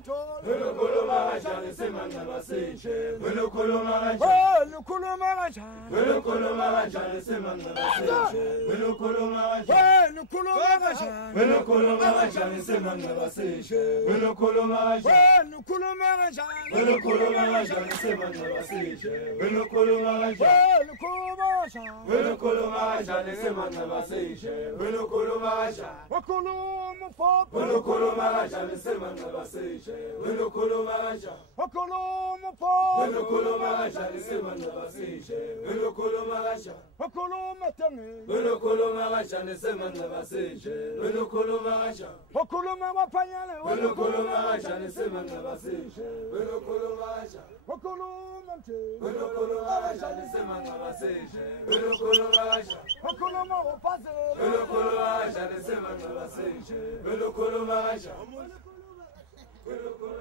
mantolo. Velokoloma kanjani semanga basishe. Velokoloma kanjani. Oh, lukhuluma kanjani? Velokoloma kanjani semanga basishe. Velokoloma kanjani. Oh, lukhuluma kanjani? Velokoloma kanjani semanga basishe. Velokoloma kanjani. Oh, lukhuluma kanjani? Velokoloma kanjani semanga basishe. Velokoloma kanjani. Oh, lukhuluma kanjani? Velokoloma kanjani semanga basishe. Velokoloma kanjani. Wakhuluma mfowethu. Velokoloma kanjani semanga basishe. Velokoloma kanjani. Wakhuluma mfowethu. Velokoloma kanjani semanga basishe. Velokoloma kanjani. Wakhuluma tengeni. Velokoloma kanjani semanga basishe. Velokoloma kanjani. Wakhuluma baphanyele. Velokoloma kanjani semanga basishe. Velokoloma kanjani. Wakhuluma mtheni. Velokoloma kanjani semanga basishe. Velokoloma kanjani. Wakhuluma uphazela. Velokoloma kanjani semanga basishe. Velokoloma kanjani. Velokoloma